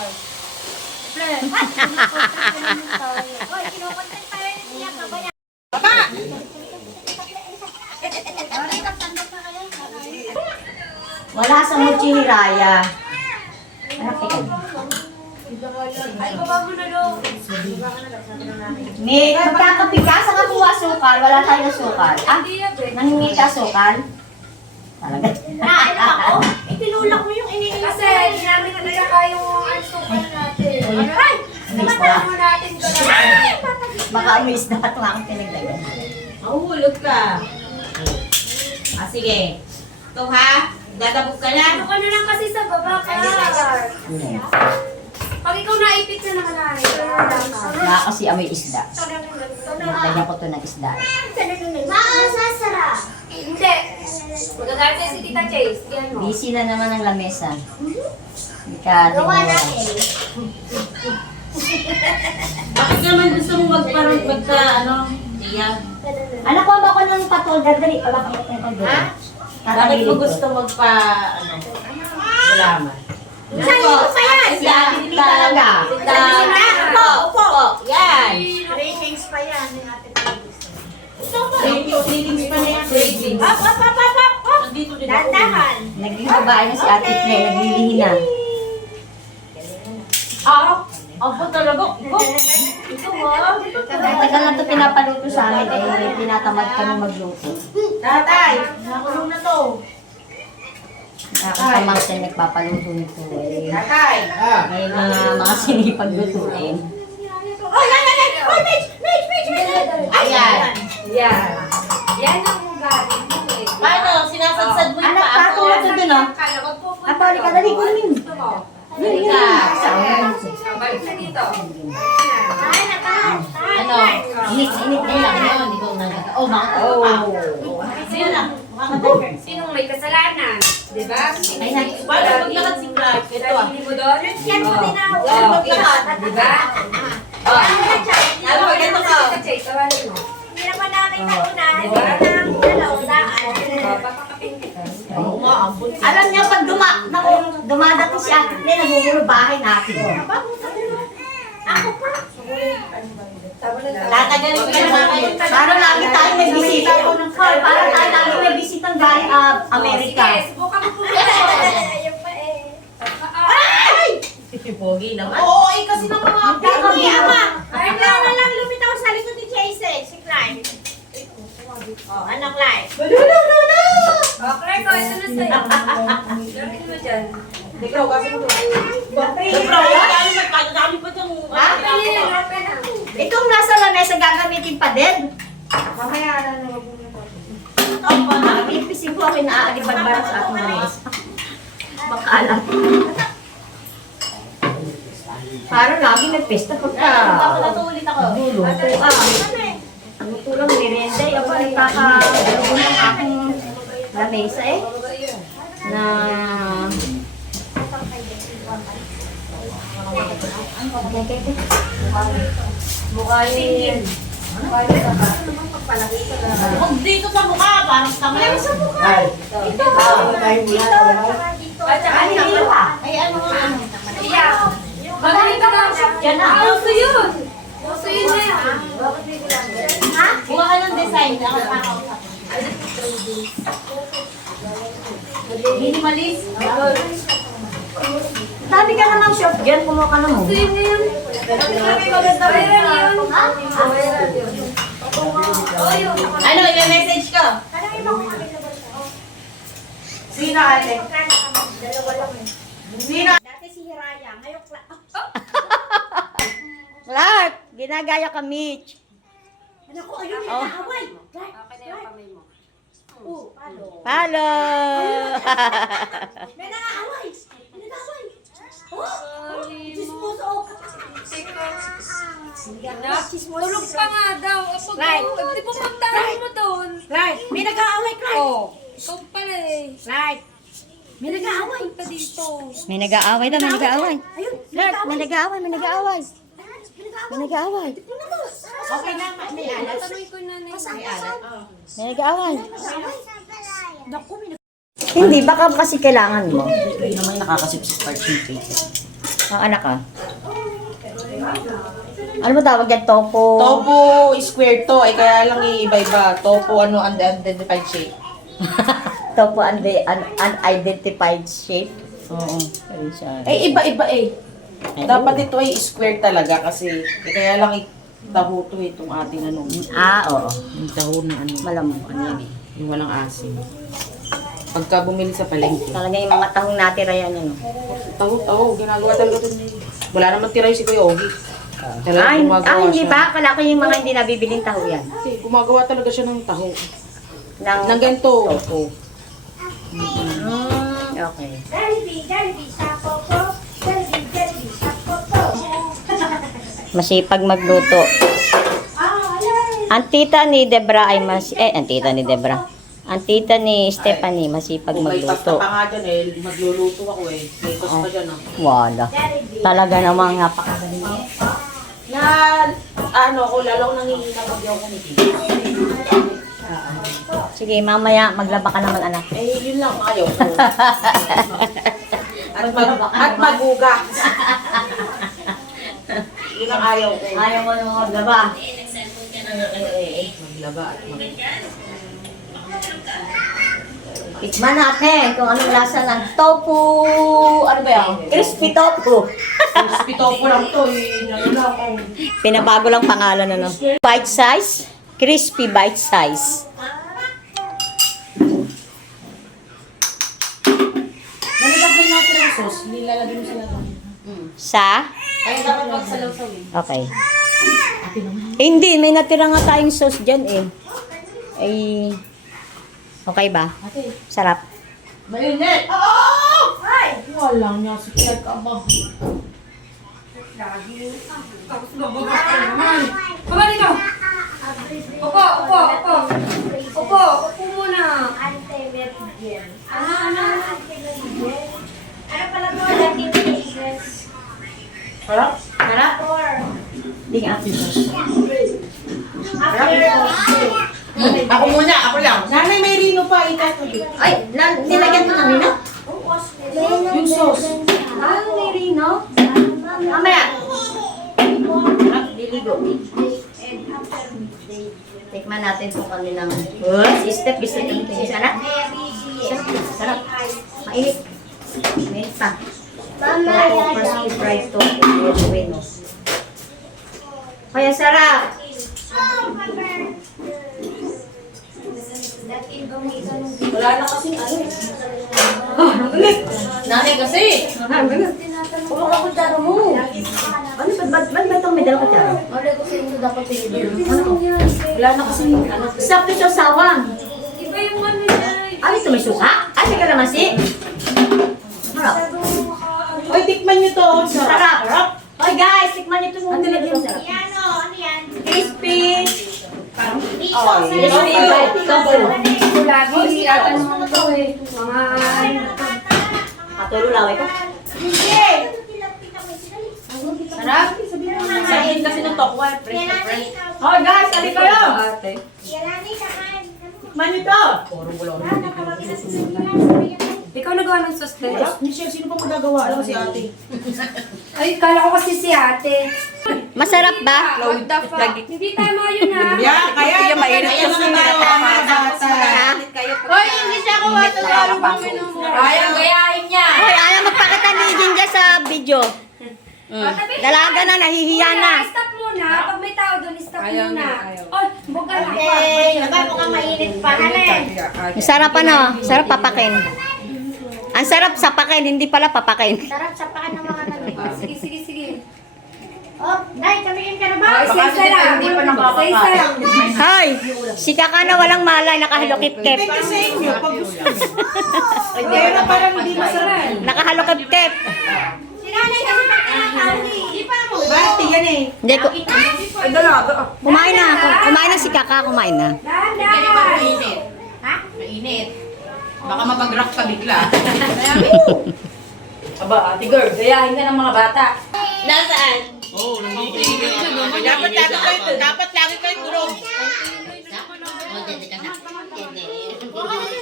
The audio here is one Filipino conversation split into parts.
Hoy, kinukontent tayo ni Tia Kabaya. Wala sa Muchi ni Raya. Anak ka Ay, baba mo na daw. May magkakapigas ang kuha sukal. Wala tayong sukal. Ah, nangingi ka sukal? Talaga. Nain ako. Eh, tinulak mo yung iniinom. Kasi, hindi namin nalala yung. Ay! Na. mo natin ko Baka miss na itong aking pinagdagan. Mahuhulog ka. Ah, sige. Ito ha. Dadabog ka na. Ano ka na lang kasi sa baba ka. Ikaw naipit na naman na. Wala kasi amoy isda. Lagyan ko to ng isda. Maasasara. Hindi. Magagalit tayo si Tita Chase. Busy na naman ang lamesa. Hindi ka Gawa tingnan. natin. Bakit naman gusto mo magparang magka, ano, iya? Anak ko ba ko ng patol? Dali, wala ka ng patol. Ha? Bakit mo gusto magpa, ano, gulaman? Saan ito pa yan? Si Ate Tita talaga. Upo, upo. Yan. Ratings pa yan. Ratings pa na yan. Ratings. Up, up, up, up, up, up. Nandito din ako. Dandahan. Naging babae na si Ate Ple, naglilihi na. Ah, ako talaga. Iko. Ito ha. Tagal na ito pinapaluto sa amin eh, tinatamad kami magluto. Tatay, nakulong na to. Nakakamang siya nagpapaluto nito eh. Tatay. May mga mga sinipag lutuin. Oh, yan, yan, yan. Oh, Mitch, Mitch, Mitch, Mitch. Ayan. Yan. Yan ang galing mo eh. Paano? Sinasadsad mo yung Anak, paa ko? patulad ko dun oh. Kala ko pupunta. Apo, halika, dali, kunin. Gusto mo? Balik na dito. Ay, nakahan. Ano? Init, init na lang yun. Ikaw na lang. Oh, mga oh. Sino na? Makakatagal. Sinong may kasalanan? Di ba? Ay, na- paano maglakad si Clark? Ito ah. Sarili mo doon? Yan mo din ako. Paano maglakad? Di ba? Oh. Alam mo, ganito ka. Tawalin mo. Hindi naman namin nauna. Diba? Ng Alam niya pag duma, naku, dumadating si Ate Ple, nagugulo bahay natin. Ako pa. Tatagalin ka na kayo. Para lagi tayo may bisita. Para tayo lagi may bisitang galing uh, Amerika. Sige, subukan mo po. Ayun pa eh. Pogi naman. Oo, eh, kasi ng mga Hindi, ama. Ay, na lang lumitaw sa likod ni Chase eh. Si Clyde. Oh, anak Clyde. Ito na. Gawin mo dyan. Ikaw, kasi mo. Siyempre, ano magkakadami pa itong... Ha? Na. Itong nasa lamesa gagamitin pa din. Mamaya na na wag mo na to. Ipising ko ako naaaliban-baran sa ating lamesa. Makalat. Parang lagi may pesta pagka. Natulit ako. Dulo. Ah. Ano to lang, merienda. Yung pa nagkakaroon ng aking lamesa eh. Na... Mukha yun. Huwag dito sa mukha, parang tama. Sa mukha. At saka Ay, hindi pa. Ay, ano nga, ano. Iya. Maganda na. Yan na. Ah, Uso yun. Uso yun na yan. Ha? Kuha ka ng design. Ako, ako. Minimalist. Sabi ka naman shop dyan, kumuha ka na mo. Uso yun na yan. Viral yun. Ha? Viral yun. Oh, yun. Ano, yung message ko? Sino ate? Dalawa lang eh. Sino? Dati si Hiraya. Ngayon, Cla- Clark, ginagaya ka, Mitch. Ano ko, ayun, Oh. nag-aaway. Clyde, Okay na yung kamay mo. Oh, palo. Hello! May nag-aaway. May nag-aaway. Oh, Sorry mo. chismoso. Chismoso. Tulog pa nga daw. Kapag Right. Pag di pumunta mo doon. Clyde, may nag-aaway, Clyde. Oh. Ikaw pala eh. Clyde. May nag-aaway. Punta dito. May nag-aaway na, may nag-aaway. Ayun, Clark, may nag-aaway, may nagaway. May nag-aaway. Okay na, may alas. Tanong ko na na. May alas. May nag-aaway. Naku, may Hindi, baka kasi kailangan mo. Ito naman nakakasipsip part yung cake. Ang anak ka? Ano ba tawag yan? Topo? Topo square to, ay kaya lang iiba-iba. Topo ano, unidentified shape. Topo unde- un- unidentified shape. Oo. Sorry, sorry. Eh, iba-iba eh. Dapat ito ay square talaga kasi eh, kaya lang itaho to eh, itong ating ano. Ah, oo. Yung taho na ano, Malamang ano yan eh. yung walang asim. Pagka bumili sa palengke. Talaga yung mga tahong natira yan. Ano? Taho, taho, ginagawa talaga ito ni... Wala naman tira yung si Kuya Ogi. Talaga Ah, gumagawa ah, hindi siya. ba? Kala ko yung mga hindi nabibiling taho yan. Hindi, gumagawa talaga siya ng taho. Ng, Ng ganito. Topo. Mm, okay. Jollibee, Jollibee, sa popo. Jollibee. Masipag magluto. Ang tita ni Debra ay mas... Eh, ang tita ni Debra. Ang tita ni Stephanie, masipag Kung may pasta magluto. pa nga dyan eh, magluluto ako eh. May sauce pa dyan ah. Wala. Talaga namang napakagaling. Na, ano ako, lalo ako nangihina pag ako ni Sige, mamaya maglaba ka naman anak. Eh, yun lang ayaw ko. at, mag, at magugas. yun ang ayaw ko. Ayaw mo naman maglaba. Maglaba at magugas. Tikman natin kung anong lasa ng tofu. Ano ba yan? Crispy tofu. Pito ko lang to eh. Ano. Pinabago lang pangalan na no. Bite size. Crispy bite size. Nalagay natin ang sauce. Nilalagay mo sila lang. Sa? Kaya dapat magsalaw-saw eh. Okay. Eh, hindi, may natira nga tayong sauce dyan eh. Ay, okay ba? Ate, Sarap. mainit! Oh! Ay! Wala niya si Ted Aba. Baba dito. Opo, opo, opo. Opo, opo muna. Anti-meridian. Ano, ano, Harap? Sarap? Or, Hindi nga. after, Ako muna, ako lang. Nanay, may rino pa. Itatuloy. Ay, na, nilagyan mo ng rino? Yung sauce. Ah, may rino? Mamaya. Diligo. Tikman natin kung kanilang oh, step by step? Sarap. Sarap. Mainit. Mainit pa. Tofu, crispy fried tofu. Yes, bueno. Kaya sarap. Wala na kasi ano eh. Nanay kasi. Puro ka kutsara mo. Ano ba? Ba't ba't ba itong may dalawang kutsara? Wala ko sa inyo dapat pinili. Wala na kasi ano. Sakto siya sawang. Iba yung ano. Ano ito may suka? Ay, may kalamansi. Sarap. To. Sarap. Sarap. Hoy guys, tikman niyo nilagyan mo sarap. Yan ano yan? Crispy. Dito, Oh, sa yes. Fried tofu. Ito lagi, ata naman ito eh. Mga Patulo laway ko. Sarap. Sahin kasi ng tokwa. Fresh na fresh. Hoy guys, ali kayo. ate. Tikman niyo ito. Puro wala ko. Ikaw nagawa ng sauce din? Michelle, sino pa magagawa? Alam ko si ate. Ay, kala ko kasi si ate. Masarap ba? What the fuck? Hindi tama yun ha. Yeah, kaya kaya mainit kasi mga bata. Hoy, hindi siya kuha ito. Lalo pang Ayaw gayahin niya. Hoy, ayaw magpakita ni Jinja sa video. Mm. Dalaga na, nahihiya na. Stop muna. Pag may tao doon, stop muna. Oh, buka lang. Okay, nabay mo nga mainit pa. Hanen. Ang sarap ano, sarap papakin. Ang sarap sa pakin, hindi pala papakin. Sarap sa paan ng mga nag Sige, sige, sige. Oh, Day, kamiin ka na ba? Ay, sa isa lang. hindi pa nakakakain. Sa isa lang. Hoy, si Kaka na walang malay, nakahalokip-kip. Depende sa inyo. Pag gusto nyo. Pero parang hindi masarap. Nakahalokip-kip. Si nanay kasi pag tinatawag eh. Di pa mo. Bati yan eh. Hindi ko, Ay, dalaga. kumain na. Kumain na si Kaka, kumain na. Dahan-dahan. Mainit. Ha? Mainit. Baka mapag-rock ka bigla. Aba, ate girl, gayahin ka ng mga bata. Nasaan? Dapat lagi kayo, dapat lagi kayo tulog.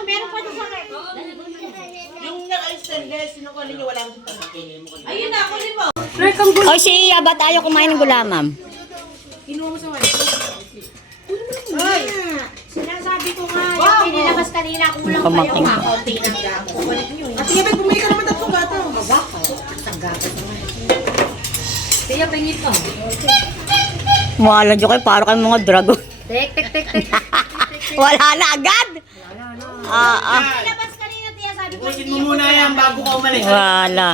Meron pa doon sa akin. Yung naka-stainless, sinukuha ninyo, wala akong pamagkinin mo. Ayun na, kunin mo. O si Iya, ba't ayaw kumain ng gulamam? Sinasabi ko nga, yung pinilabas kanina, kulang pa yung kaunti ng gamot. Kulit nyo. At sige, bumili ka naman tatlong gato? Kaya pingit ko. Wala dyo kayo, parang kayo mga dragon. Tek, tek, tek, tek. Wala na agad. Ah, ah. Pinilabas kanina, tiya, sabi ko, Ubusin mo muna yan bago ka umalis. Wala.